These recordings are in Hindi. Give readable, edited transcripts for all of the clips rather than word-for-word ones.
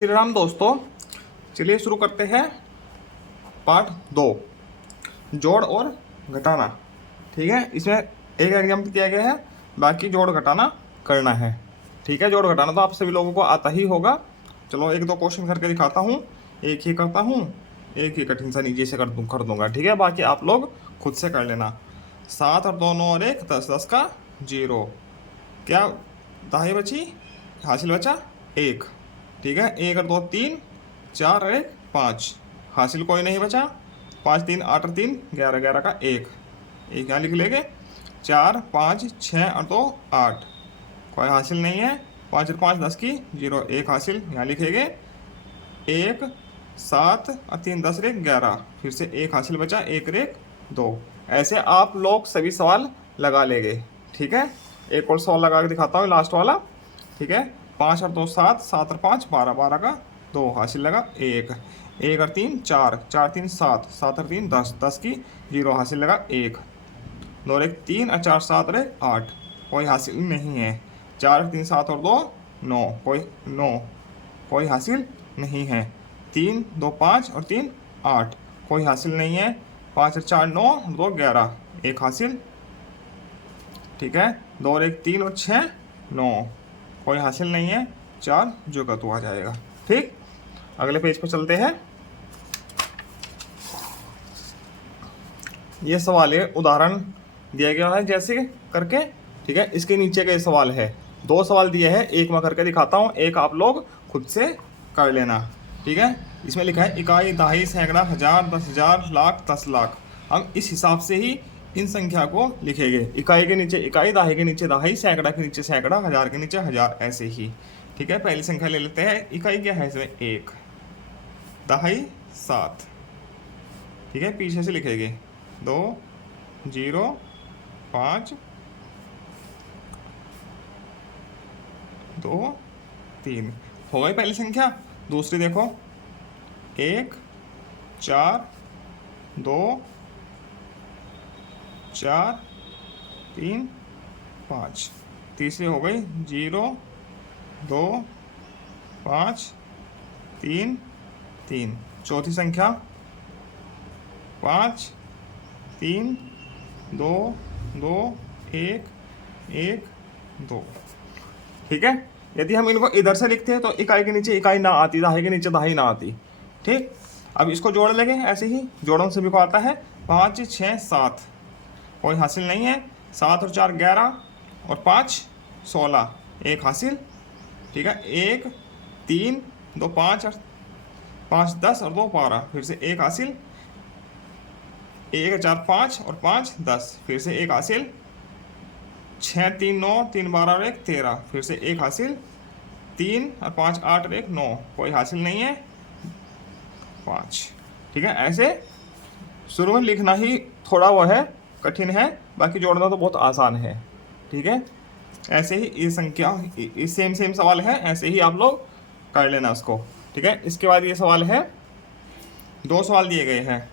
श्री राम दोस्तों, चलिए शुरू करते हैं पार्ट 2, जोड़ और घटाना। ठीक है, इसमें एक एग्जाम्पल दिया गया है, बाकी जोड़ घटाना करना है। ठीक है, जोड़ घटाना तो आप सभी लोगों को आता ही होगा। चलो एक दो क्वेश्चन करके दिखाता हूँ, एक ही करता हूँ, एक ही कठिन सा नीचे से कर दूंगा। ठीक है, बाकी आप लोग खुद से कर लेना। 7 और 2 9 और 1 10, 10 का 0, क्या दाही बची, हासिल बचा 1। ठीक है, 1 और 2 3, 4 और 1 5, हासिल कोई नहीं बचा। 5 3 8 और 3 11, 11 का 1, एक यहाँ लिख लेंगे। 4 5 6 और 2 8, कोई हासिल नहीं है। 5 और 5 10 की 0, एक हासिल यहाँ लिखेंगे। 1 7 और 3 10 और 1 11, फिर से एक हासिल बचा, 1 और 1 2। ऐसे आप लोग सभी सवाल लगा लेंगे। ठीक है, एक और सवाल लगा के दिखाता हूँ, लास्ट वाला। ठीक है, 5 और 2 7, 7 और 5 12, 12 का 2, हासिल लगा 1। 1 और 3 4, 4 3 7, 7 और 3 10, 10 की 0, हासिल लगा 1। 2 और 1 3 और 4 7 और 1 8, कोई हासिल नहीं है। 4 और 3 7 और 2 9, कोई हासिल नहीं है। 3 2 5 और 3 8, कोई हासिल नहीं है। 5 और 4 9, 2 11, एक हासिल। ठीक है, 2 और 1 3 और 6 9, कोई हासिल नहीं है। 4 जो का तो आ जाएगा। ठीक, अगले पेज पर चलते हैं। ये सवाल है, उदाहरण दिया गया है जैसे करके। ठीक है, इसके नीचे का सवाल है, 2 सवाल दिए हैं, एक मैं करके दिखाता हूँ, एक आप लोग खुद से कर लेना। ठीक है, इसमें लिखा है इकाई, दहाई, सैकड़ा, हजार, 10,000, लाख, 10 लाख। हम इस हिसाब से ही इन संख्या को लिखेंगे। इकाई के नीचे इकाई, दहाई के नीचे दहाई, सैकड़ा के नीचे सैकड़ा, हजार के नीचे हजार, ऐसे ही। ठीक है, पहली संख्या ले लेते हैं। इकाई क्या है इसमें 1, दहाई 7। ठीक है, पीछे से लिखेंगे 2 0 5 2 3, हो गई पहली संख्या। दूसरी देखो 1 4 2 4 3 5, तीसरी हो गई 0 2 5 3 3। चौथी संख्या 5 3 2 2 1 1 2। ठीक है, यदि हम इनको इधर से लिखते हैं तो इकाई के नीचे इकाई ना आती, दहाई के नीचे दहाई ना आती। ठीक, अब इसको जोड़ लेंगे ऐसे ही, जोड़न सभी को आता है। 5 6 7, कोई हासिल नहीं है। 7 और 4 11 और 5 16, एक हासिल। ठीक है, 1 3 2 5 और 5 10 और 2 12, फिर से एक हासिल। 1 4 5 और 5 10, फिर से एक हासिल। 6 3 9, 3 12 और 1 13, फिर से एक हासिल। 3 और 5 8 और 1 9, कोई हासिल नहीं है। 5। ठीक है, ऐसे शुरू में लिखना ही थोड़ा वो है, कठिन है, बाकी जोड़ना तो बहुत आसान है। ठीक है, ऐसे ही ये संख्या, इस सेम सवाल है, ऐसे ही आप लोग कर लेना उसको। ठीक है, इसके बाद ये सवाल है, 2 सवाल दिए गए हैं।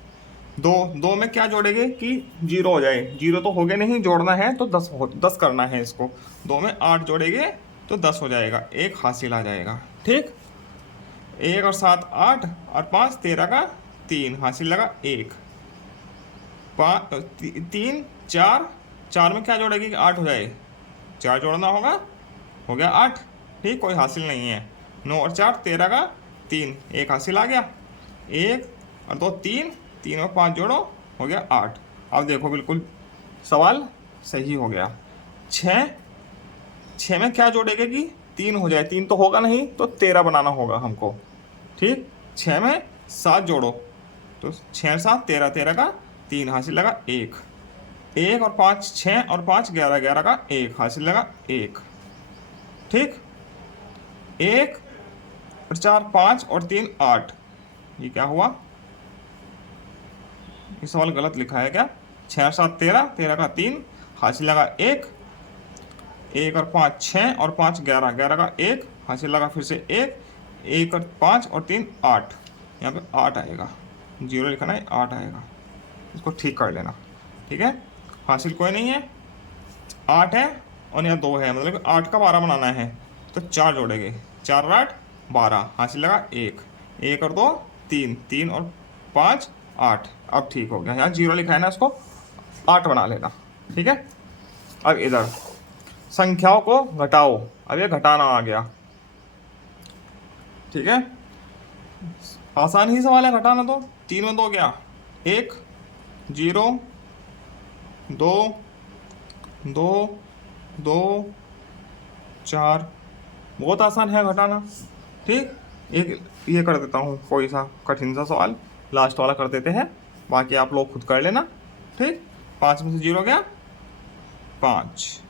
दो में क्या जोड़ेंगे कि 0 हो जाए। 0 तो हो गए नहीं, जोड़ना है तो 10 करना है इसको। 2 में 8 जोड़ेंगे तो 10 हो जाएगा, एक हासिल आ जाएगा। ठीक, 1 और 7 8 और 5 13 का 3, हासिल लगा 1। 3 4, 4 में क्या जोड़ेगी कि 8 हो जाए, 4 जोड़ना होगा, हो गया 8। ठीक, कोई हासिल नहीं है। 9 और 4 13 का 3, एक हासिल आ गया। 1 और 2 3, 3 और 5 जोड़ो, हो गया 8। अब देखो बिल्कुल सवाल सही हो गया। 6 में क्या जोड़ेगा कि 3 हो जाए, 3 तो होगा नहीं, तो 13 बनाना होगा हमको। ठीक, 6 में 7 जोड़ो, तो 6 7 13, 13 का 3, हासिल लगा 1। 1 और 5 6 और 5 11, 11 का 1, हासिल लगा 1। ठीक, 1 और 4 5 और 3 8, ये क्या हुआ, ये सवाल गलत लिखा है क्या। 6 7 13, 13 का 3, हासिल लगा 1। 1 और 5 6 और 5 11, 11 का 1, हासिल लगा फिर से 1। 1 और 5 और 3 8, यहाँ पे 8 आएगा, 0 लिखना है, 8 आएगा। इसको ठीक कर लेना। ठीक है, हासिल कोई नहीं है, 8 है और यहाँ 2 है, मतलब 8 का 12 बनाना है, तो 4 जोड़ेंगे। 4 और 8 12, हासिल लगा 1, 1 और 2 3, 3 और 5 8। अब ठीक हो गया, यहाँ 0 लिखा है ना, इसको 8 बना लेना। ठीक है, अब इधर संख्याओं को घटाओ, अब ये घटाना आ गया। ठीक है, आसान ही सवाल है घटाना। तो 3 में 2 गया 1, 0 2 2 2 4, बहुत आसान है घटाना। ठीक, एक ये कर देता हूँ, कोई सा कठिन सा सवाल लास्ट वाला कर देते हैं, बाकी आप लोग खुद कर लेना। ठीक, 5 में से 0 गया 5,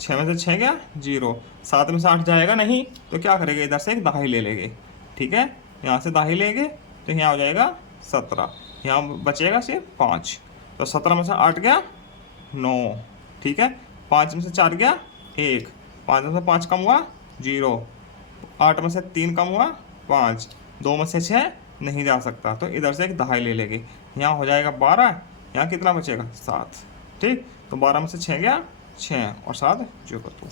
6 में से 6 गया 0, 7 में से 8 जाएगा नहीं, तो क्या करेंगे, इधर से एक दाही ले लेंगे। ठीक है, यहाँ से दाही लेंगे तो यहाँ हो जाएगा 17, यहाँ बचेगा सिर्फ 5, तो 17 में से 8 गया 9। ठीक है, 5 में से 4 गया 1, 5 में से 5 कम हुआ 0, 8 में से 3 कम हुआ 5, 2 में से 6 नहीं जा सकता, तो इधर से एक दहाई ले लेंगे, यहाँ हो जाएगा 12, यहाँ कितना बचेगा 7। ठीक, तो 12 में से 6 गया 6 और 7 जो कर दो,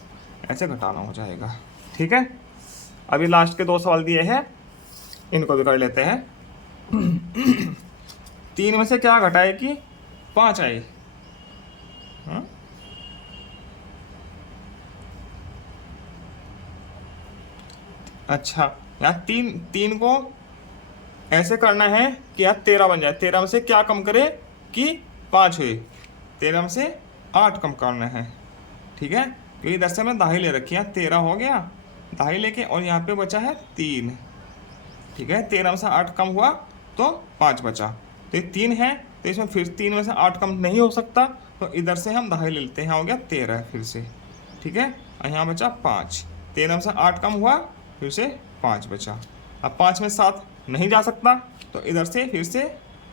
ऐसे घटाना हो जाएगा। ठीक है, अभी लास्ट के 2 सवाल दिए हैं, इनको भी कर लेते हैं। 3 में से क्या घटाए कि 5 आए। अच्छा, यहाँ 3 को ऐसे करना है कि यार 13 बन जाए। 13 में से क्या कम करे कि 5 है, 13 में से 8 कम करना है। ठीक है, क्योंकि इधर से मैं दाही ले रखी है, 13 हो गया दाही लेके, और यहाँ पे बचा है 3। ठीक है, 13 में से 8 कम हुआ तो 5 बचा, तो ये 3 है, तो इसमें फिर 3 में से 8 कम नहीं हो सकता, तो इधर से हम दाही ले लेते हैं, यहाँ हो गया 13 फिर से। ठीक है, और यहाँ बचा 5, 13 में से 8 कम हुआ फिर से 5 बचा। अब 5 में 7 नहीं जा सकता, तो इधर से फिर से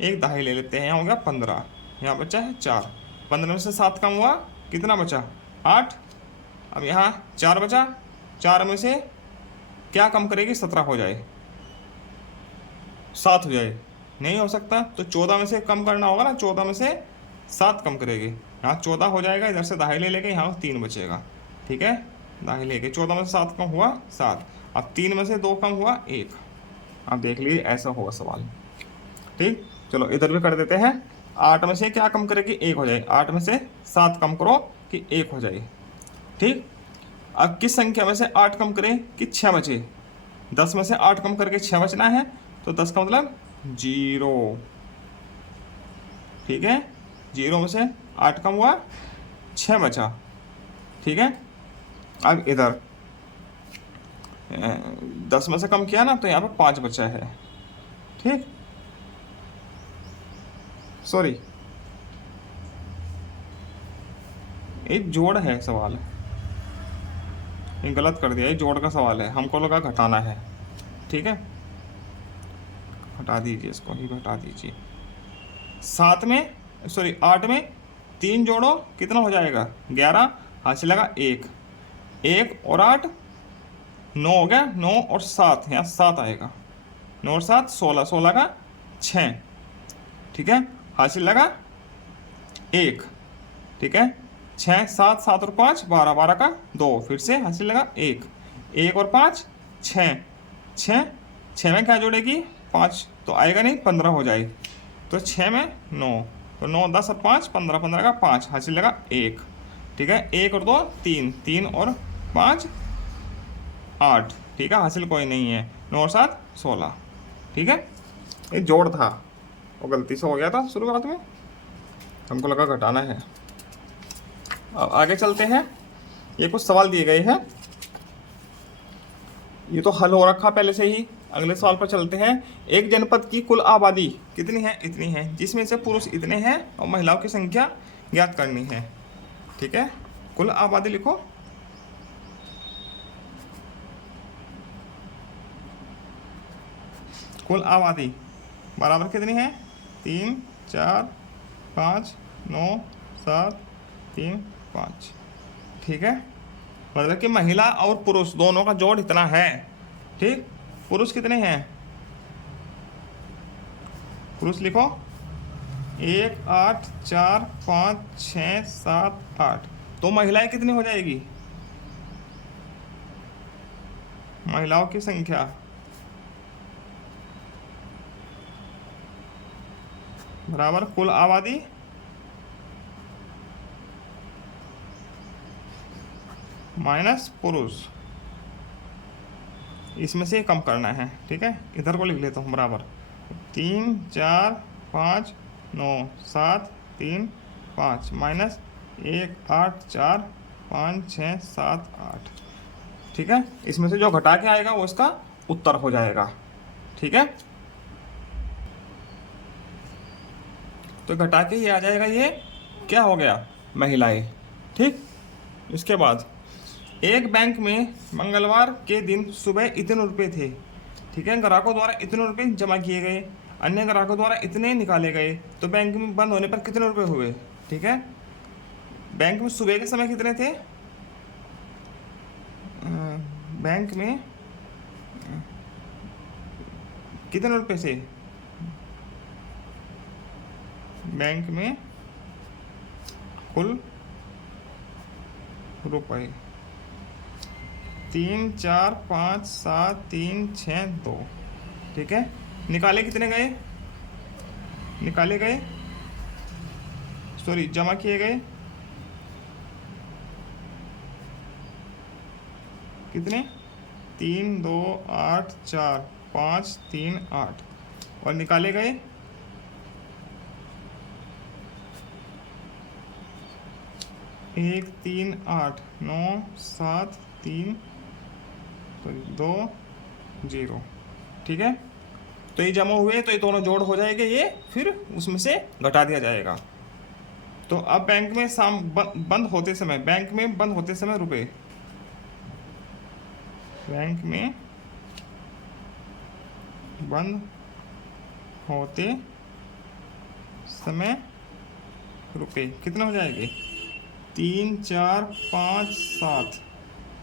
एक दाही ले लेते हैं, यहाँ हो गया 15, यहाँ बचा है 4, 15 में से 7 कम हुआ कितना बचा 8, अब यहाँ 4 बचा, 4 में से क्या कम करेगी 17 हो जाए, 7 हो जाए, नहीं हो सकता, तो 14 में से कम करना होगा ना, 14 में से 7 कम करेगी, यहाँ 14 हो जाएगा, इधर से दाही ले लेके यहाँ 3 बचेगा। ठीक है, दाही लेके 14 में से 7 कम हुआ 7, अब 3 में से 2 कम हुआ 1। आप देख लीजिए ऐसा होगा सवाल। ठीक, चलो इधर भी कर देते हैं। 8 में से क्या कम करेगी 1 हो जाए, 8 में से 7 कम करो कि 1 हो जाए। ठीक, अब किस संख्या में से 8 कम करें कि 6 बचे, 10 में से 8 कम करके 6 बचना है, तो 10 का मतलब 0। ठीक है, 0 में से 8 कम हुआ 6 बचा। ठीक है, अब इधर 10 में से कम किया ना, तो यहाँ पर 5 बचा है। ठीक, सॉरी एक जोड़ है सवाल, ये गलत कर दिया, ये जोड़ का सवाल है, हमको लगा घटाना है। ठीक है, हटा दीजिए इसको, ही हटा दीजिए। 7 में सॉरी 8 में 3 जोड़ो कितना हो जाएगा 11, हासिल लगा 1, 1 और 8 9 हो गया, 9 और 7 यहाँ 7 आएगा, 9 और 7 16, 16 का 6। ठीक है, हासिल लगा 1। ठीक है, 6 7 7 और 5 12, 12 का 2, फिर से हासिल लगा 1, 1 और 5 6, 6 में क्या जोड़ेगी 5 तो आएगा नहीं, 15 हो जाए, तो 6 में 9, तो 9 10 और 5 15, 15 का 5, हासिल लगा 1। ठीक है, 1 और 2 3, 3 और 5 8। ठीक है, हासिल कोई नहीं है, 9 और 7 16। ठीक है, ये जोड़ था, वो गलती से हो गया था शुरुआत में, हमको लगा घटाना है। अब आगे चलते हैं, ये कुछ सवाल दिए गए हैं, ये तो हल हो रखा पहले से ही। अगले सवाल पर चलते हैं। एक जनपद की कुल आबादी कितनी है, इतनी है, जिसमें से पुरुष इतने हैं और महिलाओं की संख्या ज्ञात करनी है। ठीक है, कुल आबादी लिखो, कुल आबादी बराबर कितनी है 3 4 5 9 7 3 5। ठीक है, मतलब कि महिला और पुरुष दोनों का जोड़ इतना है। ठीक, पुरुष कितने हैं, पुरुष लिखो 1 8 4 5 6 7 8, तो महिलाएं कितनी हो जाएगी, महिलाओं की संख्या बराबर कुल आबादी माइनस पुरुष। इसमें से कम करना है, ठीक है। इधर को लिख लेता हूँ बराबर 3 4 5 9 7 3 5 माइनस 1 8 4 5 6 7 8, ठीक है। इसमें से जो घटा के आएगा वो इसका उत्तर हो जाएगा, ठीक है। तो घटा के ये आ जाएगा, ये क्या हो गया, महिलाएं, ठीक। इसके बाद एक बैंक में मंगलवार के दिन सुबह इतने रुपए थे, ठीक है। ग्राहकों द्वारा इतने रुपए जमा किए गए, अन्य ग्राहकों द्वारा इतने निकाले गए, तो बैंक में बंद होने पर कितने रुपए हुए, ठीक है। बैंक में सुबह के समय कितने थे, बैंक में कितने रुपए थे, बैंक में कुल रुपए 3 4 5 7 3 6 2, ठीक है। निकाले कितने गए, निकाले गए सॉरी जमा किए गए कितने, 3 2 8 4 5 3 8, और निकाले गए 1 3 8 9 7 3 2 0, ठीक है। तो ये जमा हुए, तो ये दोनों जोड़ हो जाएंगे, ये फिर उसमें से घटा दिया जाएगा। तो अब बैंक में बंद होते समय, बैंक में बंद होते समय रुपए, बैंक में बंद होते समय रुपए कितने हो जाएंगे, 3 4 5 7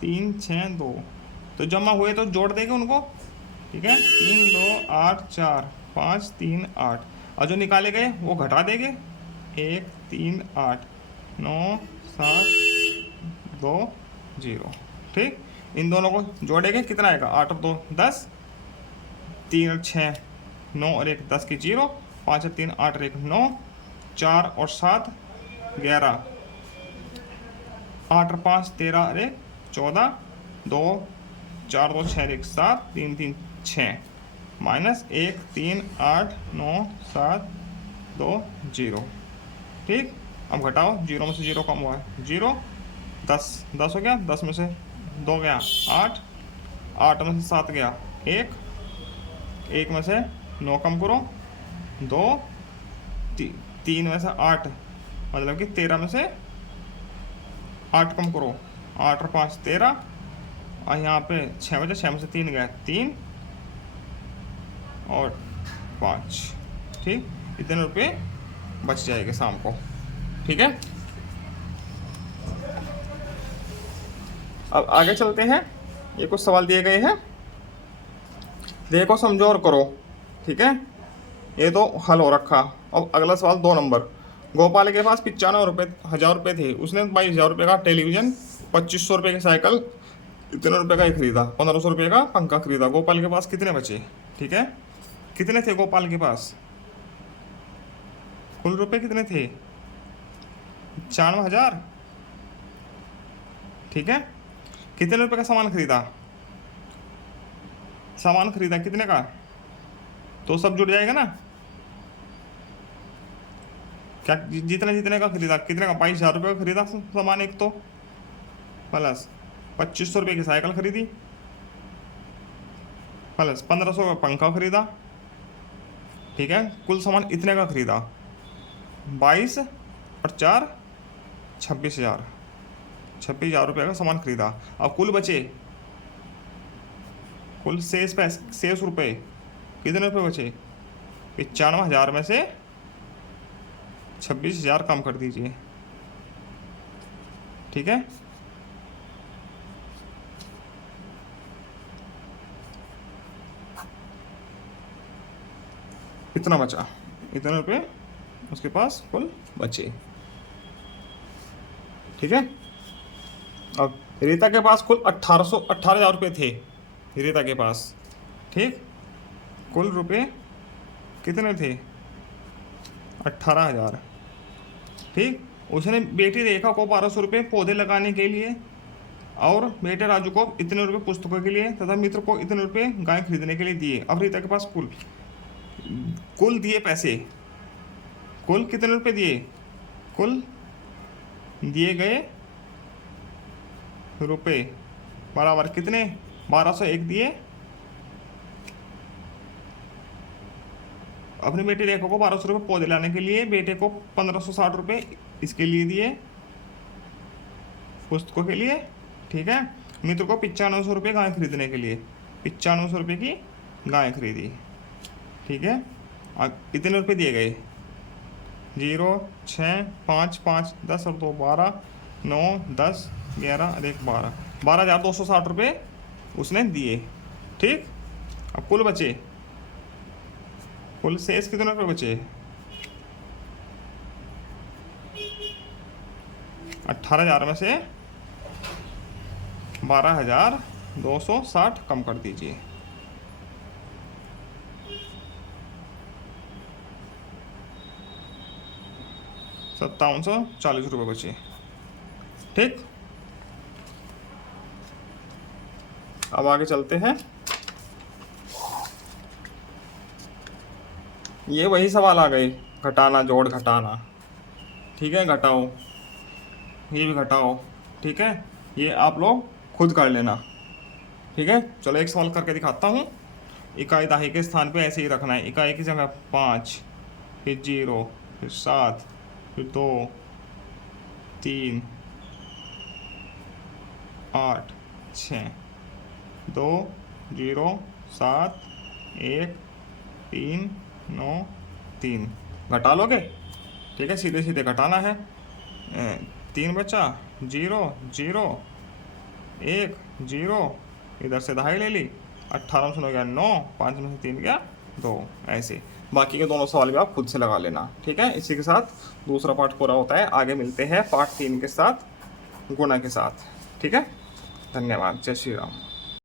3 6 2, तो जमा हुए तो जोड़ देंगे उनको, ठीक है। 3 2 8 4 5 3 8, और जो निकाले गए वो घटा देंगे, 1 3 8 9 7 2 0, ठीक। इन दोनों को जोड़ेंगे, कितना आएगा, 8 और 2 10, 3 और 6 9 और 1 10 की 0, 5 और 3 8 और 1 9, 4 और 7 11, 8 और 5 13 और 1 14, 2 4 2 6 1 7 3 3 6 माइनस 1 3 8 9 7 2 0, ठीक। अब घटाओ, 0 में से 0 कम हुआ है 0, 10 हो गया, 10 में से 2 गया 8, 8 में से 7 गया 1, 1 में से 9 कम करो 2, 3 में से 8, मतलब कि 13 में से 8 कम करो, 8 और 5 13, और यहाँ पे 6 बचे, 6 में से 3 गया 3 और 5, ठीक। इतने रुपये बच जाएंगे शाम को, ठीक है। अब आगे चलते हैं, ये कुछ सवाल दिए गए हैं, देखो समझो और करो, ठीक है। ये तो हल हो रखा। अब अगला सवाल 2 नंबर, गोपाल के पास 95,000 रुपये थे, उसने 22,000 रुपये का टेलीविज़न, 2500 रुपये की साइकिल, इतने रुपये का ही खरीदा, 1500 रुपये का पंखा खरीदा। गोपाल के पास कितने बचे, ठीक है। कितने थे गोपाल के पास, कुल रुपये कितने थे, 95,000, ठीक है। कितने रुपये का सामान खरीदा, सामान खरीदा कितने का, तो सब जुड़ जाएगा ना, क्या जितने का खरीदा, कितने का, 22,000 रुपये का खरीदा सामान एक, तो प्लस 2500 रुपये की साइकिल खरीदी, प्लस 1500 का पंखा खरीदा, ठीक है। कुल सामान इतने का खरीदा, 22 और 4 26,000 रुपये का सामान खरीदा। अब कुल बचे, कुल शेष रुपये कितने रुपये बचे, 95,000 में से 26,000 कम कर दीजिए, ठीक है। इतना बचा, इतने रुपये उसके पास कुल बचे, ठीक है। अब रीता के पास कुल 18,000 रुपये थे, रीता के पास, ठीक। कुल रुपए कितने थे? 18,000, ठीक। उसने बेटी रेखा को 1200 रुपये पौधे लगाने के लिए और बेटे राजू को इतने रुपए पुस्तकों के लिए तथा मित्र को इतने रुपए गाय खरीदने के लिए दिए। अब रीता के पास कुल कुल दिए पैसे, कुल कितने रुपए दिए? कुल दिए गए रुपए बराबर कितने? 1201 दिए। अपनी बेटी रेखा को 1200 रुपये पौधे लाने के लिए, बेटे को 1560 रुपये इसके लिए दिए, पुस्तकों के लिए, ठीक है। मित्र को 9500 रुपये गाय खरीदने के लिए, 9500 रुपये की गाय खरीदी, ठीक है। कितने रुपये दिए गए? 0, 6, 5, 5, 10 और 2 12, 9, 10, 11 और 1 12, 12,260 रुपये उसने दिए, ठीक। अब कुल बचे, कुल शेष कितने रुपये बचे? 18,000 में से 12,260 कम कर दीजिए। ₹5740 बचे, ठीक। अब आगे चलते हैं। ये वही सवाल आ गए, घटाना, जोड़, घटाना, ठीक है। घटाओ, ये भी घटाओ, ठीक है। ये आप लोग खुद कर लेना, ठीक है। चलो एक सवाल करके दिखाता हूँ। इकाई दहाई के स्थान पे ऐसे ही रखना है। इकाई की जगह 5, फिर 0, फिर 7, फिर 2, 3, 8, 6, 2, 0, 7, 1, 3, 9, 3 घटा लोगे, ठीक है। सीधे सीधे घटाना है। 3 बचा, 0, 0, 1, 0, इधर से दहाई ले ली। 18 में से 9 गया 9, 5 में से 3 गया 2, ऐसे। बाकी के दोनों सवाल भी आप खुद से लगा लेना, ठीक है। इसी के साथ दूसरा पार्ट पूरा होता है। आगे मिलते हैं पार्ट 3 के साथ, गुणा के साथ, ठीक है। धन्यवाद। जय श्री राम।